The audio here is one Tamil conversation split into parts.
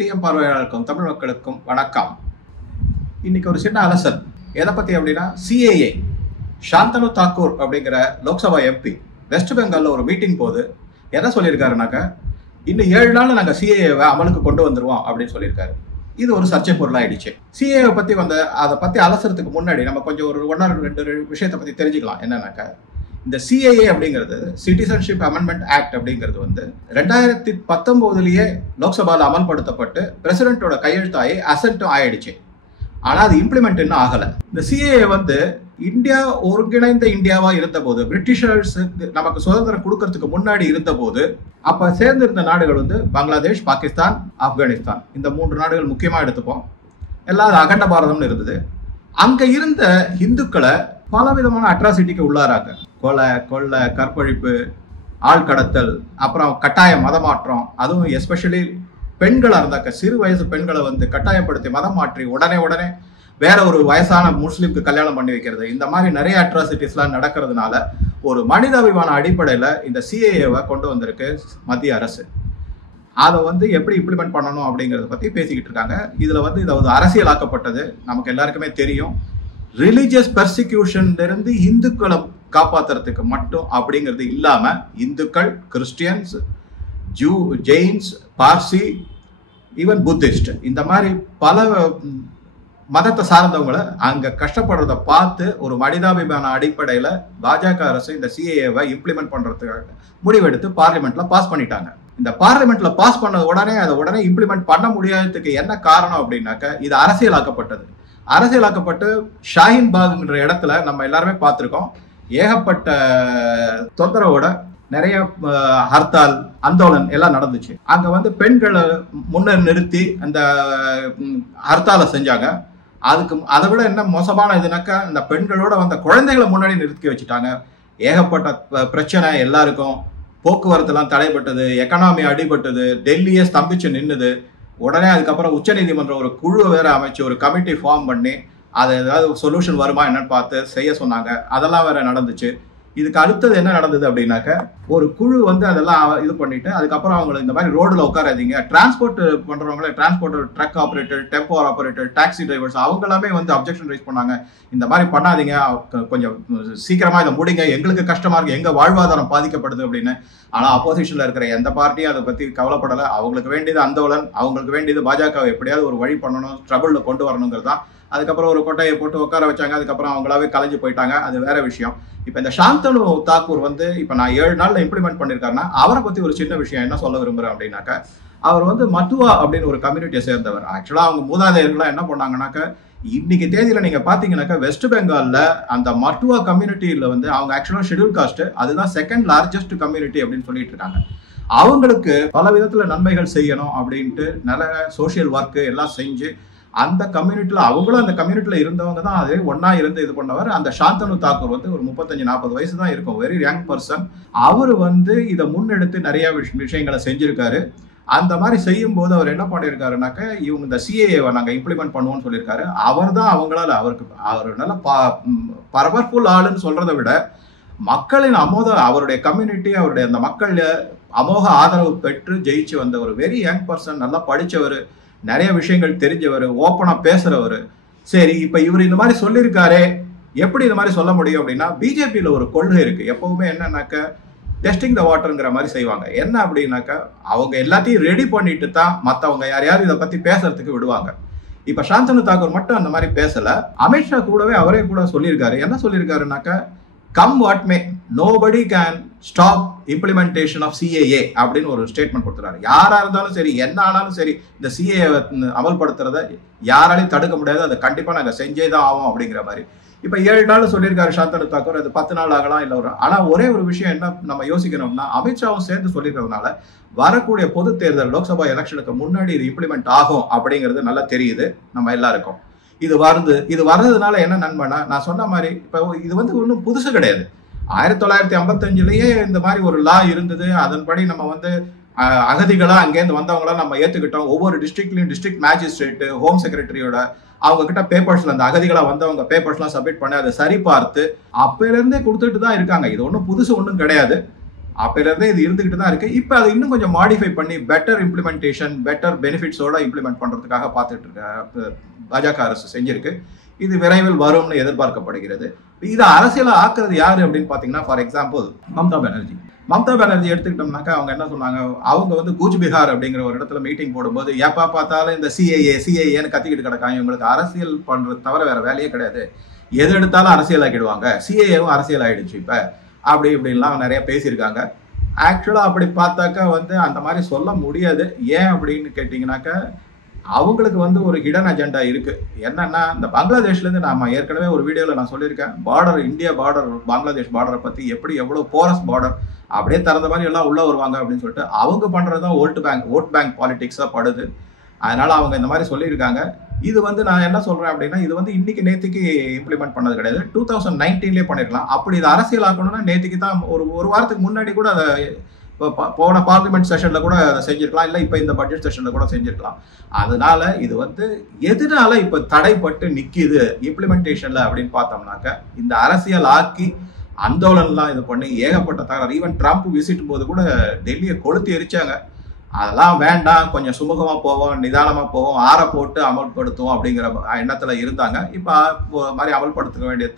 டிஎம் பார்வையாளருக்கும் தமிழ் மக்களுக்கும் வணக்கம். இன்னைக்கு ஒரு சின்ன அலசல் எதை பத்தி அப்படின்னா, சிஏஏ சாந்தனு தாக்கூர் அப்படிங்கிற லோக்சபா எம்பி வெஸ்ட் பெங்கால்ல ஒரு மீட்டிங் போது என்ன சொல்லியிருக்காருனாக்கா, இன்னும் 7 நாள் நாங்கள் சிஏஏவை அமலுக்கு கொண்டு வந்துருவோம் அப்படின்னு சொல்லியிருக்காரு. இது ஒரு சர்ச்சை பொருளாயிடுச்சு. சிஏஏ பத்தி அதை பத்தி அலசுறதுக்கு முன்னாடி நம்ம கொஞ்சம் ஒரு 1-2 விஷயத்தை பத்தி தெரிஞ்சுக்கலாம். என்னன்னாக்கா, இந்த சிஏஏ அப்படிங்கிறது சிட்டிசன்ஷிப் அமெண்ட்மெண்ட் ஆக்ட் அப்படிங்கிறது 2019 லோக்சபால அமல்படுத்தப்பட்டு பிரசிடென்ட்டோட கையெழுத்தாகி அசென்ட்டும் ஆயிடுச்சு. ஆனா அது இம்ப்ளிமெண்ட் இன்னும் ஆகல. இந்த சிஏஏ இந்தியா ஒருங்கிணைந்த இந்தியாவா இருந்த போது, பிரிட்டிஷர்ஸ் நமக்கு சுதந்திரம் கொடுக்கறதுக்கு முன்னாடி இருந்த போது, அப்ப சேர்ந்திருந்த நாடுகள் பங்களாதேஷ், பாகிஸ்தான், ஆப்கானிஸ்தான், இந்த 3 நாடுகள் முக்கியமா எடுத்துப்போம். எல்லாம் அகண்ட பாரதம்னு இருந்தது. அங்க இருந்த இந்துக்களை பல விதமான அட்ராசிட்டிக்கு உள்ளாராங்க. கொலை, கற்பழிப்பு, ஆள் கடத்தல், அப்புறம் கட்டாய மதமாற்றம், அதுவும் எஸ்பெஷலி பெண்களா இருந்தாக்க சிறு வயசு பெண்களை கட்டாயப்படுத்தி மதம் மாற்றி உடனே வேற ஒரு வயசான முஸ்லீம்க்கு கல்யாணம் பண்ணி வைக்கிறது, இந்த மாதிரி நிறைய அட்ராசிட்டிஸ்லாம் நடக்கிறதுனால ஒரு மனிதாபிமான அடிப்படையில இந்த சிஏஏவை கொண்டு வந்திருக்கு மத்திய அரசு. அதை எப்படி இம்ப்ளிமெண்ட் பண்ணணும் அப்படிங்கறத பத்தி பேசிக்கிட்டு இருக்காங்க. இதுல இது அரசியலாக்கப்பட்டது நமக்கு எல்லாருக்குமே தெரியும். ரிலிஜியஸ் பெர்சிக்யூஷன்ல இருந்து இந்துக்களை காப்பாத்துறதுக்கு மட்டும் அப்படிங்கிறது இல்லாம, இந்துக்கள், Christians, Jains, Parsi, even Buddhist, இந்த மாதிரி பல மதத்தை சார்ந்தவங்களை அங்க கஷ்டப்படுறத பார்த்து ஒரு மனிதாபிமான அடிப்படையில பாஜக அரசு இந்த சிஏஏவை இம்ப்ளிமெண்ட் பண்றதுக்காக முடிவெடுத்து பார்லிமெண்ட்ல பாஸ் பண்ணிட்டாங்க. இந்த பார்லிமெண்ட்ல பாஸ் பண்ண உடனே அதை உடனே இம்ப்ளிமெண்ட் பண்ண முடியாததுக்கு என்ன காரணம் அப்படின்னாக்க, இது அரசியலாக்கப்பட்டது. அரசியலாக்கப்பட்டு ஷாஹின் பாக்ங்கிற இடத்துல நம்ம எல்லாருமே பார்த்திருக்கோம். ஏகப்பட்ட தொந்தரவோட நிறைய ஹர்த்தால், ஆந்தோலன் எல்லாம் நடந்துச்சு. அங்க பெண்களை முன்ன நிறுத்தி அந்த ஹர்த்தாலை செஞ்சாங்க. அதை விட என்ன மோசமான இதுனாக்கா, இந்த பெண்களோட குழந்தைகளை முன்னாடி நிறுத்தி வச்சுட்டாங்க. ஏகப்பட்ட பிரச்சனை எல்லாருக்கும். போக்குவரத்து எல்லாம் தடைப்பட்டது, எக்கனாமி அடிபட்டது, டெல்லியே ஸ்தம்பிச்சு நின்னுது. உடனே அதுக்கப்புறம் உச்ச நீதிமன்றம் ஒரு குழு வேற அமைச்சு ஒரு கமிட்டி ஃபார்ம் பண்ணி அது ஏதாவது சொல்யூஷன் வருமா என்னன்னு பார்த்து செய்ய சொன்னாங்க. அதெல்லாம் வேற நடந்துச்சு. இதுக்கு அடுத்தது என்ன நடந்தது அப்படின்னாக்க, ஒரு குழு அதெல்லாம் இது பண்ணிட்டு அதுக்கப்புறம் அவங்களை இந்த மாதிரி ரோடுல உட்காராதீங்க, டிரான்ஸ்போர்ட் பண்றவங்களே, transport truck operator, tempo operator, taxi drivers, அவங்க எல்லாமே அப்ஜெக்ஷன் ரைஸ் பண்ணாங்க. இந்த மாதிரி பண்ணாதீங்க, கொஞ்சம் சீக்கிரமா இதை முடிங்க, எங்களுக்கு கஷ்டமா இருக்கு, எங்க வாழ்வாதாரம் பாதிக்கப்படுது அப்படின்னு. ஆனா அப்போசிஷன்ல இருக்கிற எந்த பார்ட்டியும் அதை பத்தி கவலைப்படல. அவங்களுக்கு வேண்டியது ஆந்தோலன், அவங்களுக்கு வேண்டியது பாஜக எப்படியாவது ஒரு வழி பண்ணணும், ட்ரபிள்ல கொண்டு வரணுங்கிறது தான். அதுக்கப்புறம் ஒரு கொட்டையை போட்டு உட்கார வச்சாங்க. அதுக்கப்புறம் அவங்களாவே கலைஞ்சு போயிட்டாங்க. அது வேற விஷயம். இப்ப இந்த சாந்தனு தாக்கூர் இப்ப நான் 7 நாள்ல இம்ப்ளிமெண்ட் பண்ணிருக்காருன்னா, அவரை பத்தி ஒரு சின்ன விஷயம் என்ன சொல்ல விரும்புறேன் அப்படின்னாக்க, அவர் மத்துவா அப்படின்னு ஒரு கம்யூனிட்டியை சேர்ந்தவர். ஆக்சுவலா அவங்க மூதாதையர்கள்லாம் என்ன பண்ணாங்கன்னாக்க, இன்னைக்கு தேதியில நீங்க பாத்தீங்கன்னாக்கா வெஸ்ட் பெங்கால்ல அந்த மத்துவா கம்யூனிட்டியில அவங்க ஆக்சுவலா ஷெட்யூல் காஸ்ட், அதுதான் 2nd லார்ஜஸ்ட் கம்யூனிட்டி அப்படின்னு சொல்லிட்டு இருக்காங்க. அவங்களுக்கு பல விதத்துல நன்மைகள் செய்யணும் அப்படின்ட்டு நல்ல சோசியல் ஒர்க் எல்லாம் செஞ்சு அந்த கம்யூனிட்டியில, அவங்களும் அந்த கம்யூனிட்டியில இருந்தவங்க தான், அதே ஒன்னா இருந்து இது பண்ணவர். அந்த சாந்தனு தாக்கூர் ஒரு 35-40 வயசு தான் இருக்கும், வெரி யங் பர்சன். அவரு இதை முன்னெடுத்து நிறைய விஷயங்களை செஞ்சிருக்காரு. அந்த மாதிரி செய்யும் போது அவர் என்ன பண்ணிருக்காருனாக்க, இவங்க இந்த சிஏஏவை நாங்க இம்ப்ளிமெண்ட் பண்ணுவோம்னு சொல்லியிருக்காரு. அவர் தான் அவங்களால அவர் நல்ல பவர்ஃபுல் ஆளுன்னு சொல்றதை விட மக்களின் அவருடைய கம்யூனிட்டி, அவருடைய அந்த மக்கள் அமோக ஆதரவு பெற்று ஜெயிச்சு வந்த ஒரு வெரி யங் பர்சன், நல்லா படிச்சவர், நிறைய விஷயங்கள் தெரிஞ்சவர், ஓப்பனா பேசுறவர். சரி, இப்ப இவர் இந்த மாதிரி சொல்லியிருக்காரே, எப்படி இந்த மாதிரி சொல்ல முடியும் அப்படின்னா, பிஜேபியில ஒரு கொள்கை இருக்கு. எப்பவுமே என்னன்னாக்க, டெஸ்டிங் த வாட்டர்ங்கிற மாதிரி செய்வாங்க. என்ன அப்படின்னாக்க, அவங்க எல்லாத்தையும் ரெடி பண்ணிட்டு தான் மத்தவங்க யாரையாவது இதை பத்தி பேசுறதுக்கு விடுவாங்க. இப்ப சாந்தனு தாக்கூர் மட்டும் அந்த மாதிரி பேசல. அமித்ஷா கூடவே அவரே கூட சொல்லியிருக்காரு. என்ன சொல்லியிருக்காருனாக்க, come what may, nobody can stop implementation of CAA அப்படின்னு ஒரு ஸ்டேட்மெண்ட் கொடுத்துறாரு. யாரா இருந்தாலும் சரி, என்ன ஆனாலும் சரி, இந்த சிஏஏ அமல்படுத்துறத யாராலையும் தடுக்க முடியாது, அதை கண்டிப்பா நாங்க செஞ்சே தான் ஆகும் அப்படிங்கிற மாதிரி. இப்ப 7 நாள் சொல்லியிருக்காரு சாந்தனு தாக்கூர், அது 10 நாள் ஆகலாம் இல்ல ஒரு. ஆனா ஒரே ஒரு விஷயம் என்ன நம்ம யோசிக்கணும்னா, அமித்ஷாவும் சேர்ந்து சொல்லியிருக்கிறதுனால வரக்கூடிய பொது தேர்தல் லோக்சபா எலெக்ஷனுக்கு முன்னாடி இது இம்ப்ளிமெண்ட் ஆகும் அப்படிங்கிறது நல்லா தெரியுது நம்ம எல்லாருக்கும். இது வர்றதுனால என்ன நன்மைனா, நான் சொன்ன மாதிரி இப்ப இது ஒன்றும் புதுசு கிடையாது. 1955லயே இந்த மாதிரி ஒரு லா இருந்தது. அதன்படி நம்ம அகதிகளா அங்கேருந்து வந்தவங்களா நம்ம ஏத்துக்கிட்டோம். ஒவ்வொரு டிஸ்ட்ரிக்ட்லயும் டிஸ்ட்ரிக்ட் மேஜிஸ்ட்ரேட், ஹோம் செக்ரட்டரியோட அவங்க கிட்ட பேப்பர்ஸ்ல அந்த அகதிகளா வந்தவங்க பேப்பர்ஸ் எல்லாம் சப்மிட் பண்ணி அதை சரி பார்த்து அப்பையில இருந்தே கொடுத்துட்டு தான் இருக்காங்க. இது ஒன்றும் புதுசு ஒன்றும் கிடையாது. அப்பையிலிருந்தே இது இருந்துகிட்டு தான் இருக்கு. இப்போ அதை இன்னும் கொஞ்சம் மாடிஃபை பண்ணி பெட்டர் இம்ப்ளிமெண்டேஷன், பெட்டர் பெனிஃபிட்ஸோட இம்ப்ளிமெண்ட் பண்றதுக்காக பார்த்துட்டு இருக்க பாஜக அரசு செஞ்சிருக்கு. இது விரைவில் வரும்னு எதிர்பார்க்கப்படுகிறது. இதை அரசியல ஆக்குறது யாரு அப்படின்னு பாத்தீங்கன்னா, ஃபார் எக்ஸாம்பிள் மம்தா பானர்ஜி எடுத்துக்கிட்டோம்னாக்கா அவங்க என்ன சொன்னாங்க, அவங்க வந்து கூச்பிஹார் அப்படிங்கிற ஒரு இடத்துல மீட்டிங் போடும்போது எப்ப பார்த்தாலும் இந்த சிஏஏன்னு கத்திக்கிட்டு கிடக்காங்க, இவங்களுக்கு அரசியல் பண்றது தவிர வேற வேலையே கிடையாது, எது எடுத்தாலும் அரசியல் ஆக்கிடுவாங்க, சிஏஏவும் அரசியல் ஆயிடுச்சு இப்ப அப்படி இப்படின்லாம் நிறைய பேசியிருக்காங்க. ஆக்சுவலா அப்படி பார்த்தாக்கா வந்து அந்த மாதிரி சொல்ல முடியாது. ஏன் அப்படின்னு கேட்டீங்கன்னாக்கா, அவங்களுக்கு வந்து ஒரு ஹிடன் அஜெண்டா இருக்கு. என்னன்னா, இந்த பங்களாதேஷ்ல இருந்து நாம ஏற்கனவே ஒரு வீடியோல நான் சொல்லியிருக்கேன், பார்டர் இந்தியா பார்டர் பங்களாதேஷ் பார்டரை பத்தி எப்படி எவ்வளவு போரஸ் பார்டர், அப்படியே திறந்த மாதிரி எல்லாம் உள்ள வருவாங்க அப்படின்னு சொல்லிட்டு அவங்க பண்றதுதான் ஓட் பேங்க் பாலிடிக்ஸா படுது. அதனால அவங்க இந்த மாதிரி சொல்லியிருக்காங்க. இது வந்து நான் என்ன சொல்றேன் அப்படின்னா, இது வந்து இன்னைக்கு நேற்றுக்கு இம்ப்ளிமெண்ட் பண்ணது கிடையாது, 2019 பண்ணிருக்கலாம். அப்படி இது அரசியல் ஆக்கணும்னா நேற்றுக்கு தான், ஒரு வாரத்துக்கு முன்னாடி கூட அதை போன பார்லிமெண்ட் செஷன்ல கூட அதை செஞ்சிருக்கலாம், இல்லை இப்போ இந்த பட்ஜெட் செஷன்ல கூட செஞ்சிருக்கலாம். அதனால இது வந்து எதனால இப்ப தடைப்பட்டு நிக்குது இம்ப்ளிமெண்டேஷன்ல அப்படின்னு பார்த்தோம்னாக்க, இந்த அரசியல் ஆக்கி அந்தோலன்லாம் இது பண்ணி ஏகப்பட்ட தகவல். ஈவன் ட்ரம்ப் விசிட் போது கூட டெல்லியை கொளுத்தி எரிச்சாங்க. அதெல்லாம் வேண்டாம், கொஞ்சம் சுமூகமா போவோம், நிதானமா போவோம், ஆற போட்டு அமல்படுத்துவோம் அப்படிங்கிற எண்ணத்துல இருந்தாங்க. இப்ப மாதிரி அமல்படுத்த வேண்டிய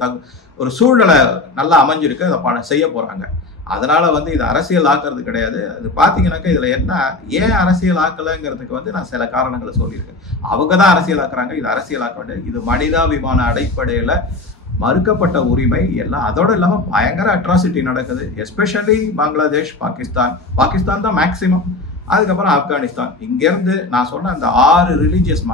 ஒரு சூழ்நிலை நல்லா அமைஞ்சிருக்கு, அதை செய்ய போறாங்க. அதனால வந்து இது அரசியல் ஆக்குறது கிடையாது. அது பாத்தீங்கன்னாக்கா இதுல என்ன, ஏன் அரசியல் ஆக்கலைங்கிறதுக்கு வந்து நான் சில காரணங்களை சொல்லியிருக்கேன். அவங்க தான் அரசியல் ஆக்குறாங்க, இது அரசியல் ஆக்க வேண்டியது. இது மனிதாபிமான அடிப்படையில மறுக்கப்பட்ட உரிமை எல்லாம். அதோட இல்லாம பயங்கர அட்ராசிட்டி நடக்குது, எஸ்பெஷலி பங்களாதேஷ், பாகிஸ்தான் தான் மேக்சிமம், அதுக்கப்புறம் ஆப்கானிஸ்தான். இங்க இருந்து நான் சொன்ன அந்த 6 ரிலீஜியஸ்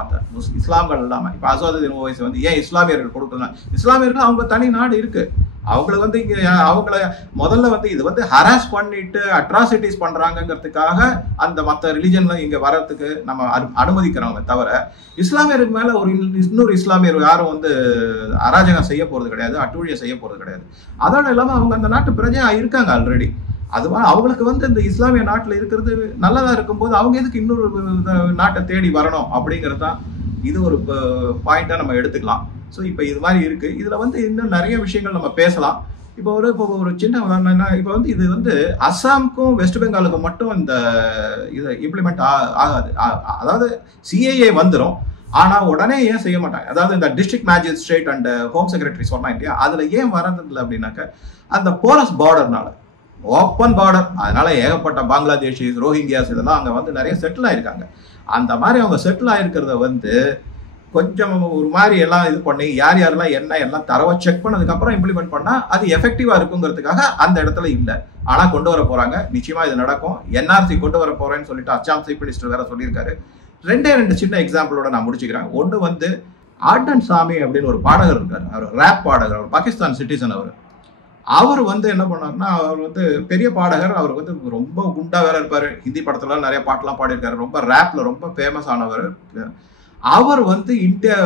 இஸ்லாம்கள் இல்லாம, இப்ப அசாதுதீன் ஓவைசி வந்து ஏன் இஸ்லாமியர்கள் கொடுக்கலாம், இஸ்லாமியர்கள் அவங்க தனி நாடு இருக்கு, அவங்களுக்கு வந்து இங்க அவங்கள முதல்ல வந்து இது வந்து ஹராஸ் பண்ணிட்டு அட்ராசிட்டிஸ் பண்றாங்கிறதுக்காக அந்த மற்ற ரிலிஜன்ல இங்க வர்றதுக்கு நம்ம அனுமதிக்கிறவங்க தவிர, இஸ்லாமியருக்கு மேல ஒரு இன்னொரு இஸ்லாமியர் யாரும் வந்து அராஜகம் செய்ய போறது கிடையாது, அட்டூழியம் செய்ய போறது கிடையாது. அதோட இல்லாம அவங்க அந்த நாட்டு பிரஜையா இருக்காங்க ஆல்ரெடி. அதுவா அவங்களுக்கு வந்து இந்த இஸ்லாமிய நாட்டுல இருக்கிறது நல்லதா இருக்கும்போது அவங்க எதுக்கு இன்னொரு நாட்டை தேடி வரணும் அப்படிங்கிறது தான் இது ஒரு பாயிண்டா நம்ம எடுத்துக்கலாம். ஸோ இப்போ இது மாதிரி இருக்கு. இதுல வந்து இன்னும் நிறைய விஷயங்கள் நம்ம பேசலாம். இப்போ ஒரு சின்ன உதாரணம் என்ன, இப்போ வந்து இது வந்து அஸ்ஸாமுக்கும் வெஸ்ட் பெங்காலுக்கும் மட்டும் இந்த இதை இம்ப்ளிமெண்ட் ஆகாது. அதாவது சிஏஏ வந்துடும், ஆனா உடனே ஏன் செய்ய மாட்டாங்க. அதாவது இந்த district magistrate and home secretary சொன்னா இல்லையா, அதுல ஏன் வரதில்லை அப்படின்னாக்க, அந்த போரஸ் பார்டர்னால, ஓப்பன் பார்டர், அதனால ஏகப்பட்ட பங்களாதேஷிஸ், ரோஹிங்கியாஸ் இதெல்லாம் அங்க வந்து நிறைய செட்டில் ஆயிருக்காங்க. அந்த மாதிரி அவங்க செட்டில் ஆயிருக்கிறத வந்து கொஞ்சம் ஒரு மாதிரி எல்லாம் இது பண்ணி யார் யாரெல்லாம் என்ன எல்லாம் தரவை செக் பண்ணதுக்கு அப்புறம் இம்ப்ளிமெண்ட் பண்ணா அது எஃபெக்டிவா இருக்குங்கிறதுக்காக அந்த இடத்துல இல்லை. ஆனா கொண்டு வர போறாங்க, நிச்சயமா இது நடக்கும். என்ஆர்சி கொண்டு வர போறேன்னு சொல்லிட்டு அஸ்ஸாம் சீஃப் மினிஸ்டர் வேற சொல்லியிருக்காரு. 2 சின்ன எக்ஸாம்பிளோட நான் முடிச்சுக்கிறேன். ஒன்று வந்து ஆர்டன் சாமி அப்படின்னு ஒரு பாடகர் இருக்காரு, அவர் ரேப் பாடகர், அவர் பாகிஸ்தான் சிட்டிசன். அவர் வந்து என்ன பண்ணாருன்னா, அவர் வந்து பெரிய பாடகர், அவர் வந்து ரொம்ப குண்டா வேற இருப்பாரு, ஹிந்தி படத்துல நிறைய பாட்டெல்லாம் பாடியிருக்காரு, ரொம்ப ரேப்ல ரொம்ப ஃபேமஸ் ஆனவர். அவர் வந்து இந்தியா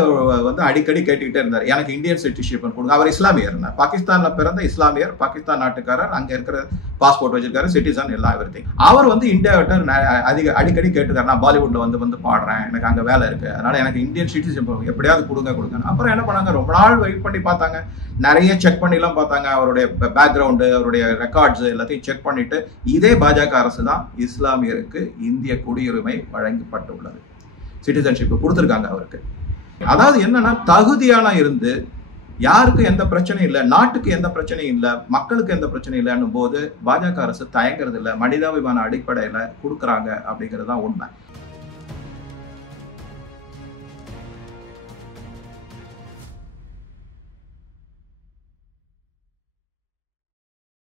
வந்து அடிக்கடி கேட்டுக்கிட்டே இருந்தார், எனக்கு இந்தியன் சிட்டிசன்ஷிப் கொடுங்க. அவர் இஸ்லாமியர், பாகிஸ்தான்ல பிறந்த இஸ்லாமியர், பாகிஸ்தான் நாட்டுக்காரர், அங்க இருக்கிற பாஸ்போர்ட் வச்சிருக்காரு, சிட்டிசன் எல்லாம் எவ்ரிதிங். அவர் வந்து இந்தியாவிட்ட அடிக்கடி கேட்டுக்காரு, நான் பாலிவுட்ல வந்து பாடுறேன், எனக்கு அங்க வேலை இருக்கு, அதனால எனக்கு இந்தியன் சிட்டிசன்ஷிப் எப்படியாவது கொடுங்க. அப்புறம் என்ன பண்ணாங்க, ரொம்ப நாள் வெயிட் பண்ணி பார்த்தாங்க, நிறைய செக் பண்ணி எல்லாம் பார்த்தாங்க, அவருடைய பேக்ரவுண்டு, அவருடைய ரெக்கார்ட்ஸ் எல்லாத்தையும் செக் பண்ணிட்டு, இதே பாஜக அரசு தான் இஸ்லாமியருக்கு இந்திய குடியுரிமை வழங்கப்பட்டுள்ளது, சிட்டிசன்ஷிப் கொடுத்துருக்காங்க அவருக்கு. அதாவது என்னன்னா, தகுதியான இருந்து யாருக்கும் எந்த பிரச்சனையும் இல்லை, நாட்டுக்கு எந்த பிரச்சனையும் இல்லை, மக்களுக்கு எந்த பிரச்சனையும் இல்லைன்னும் போது பாஜக அரசு தயங்குறது இல்லை, மனிதாபிமான அடிப்படையில கொடுக்குறாங்க அப்படிங்கிறது தான் உண்மை.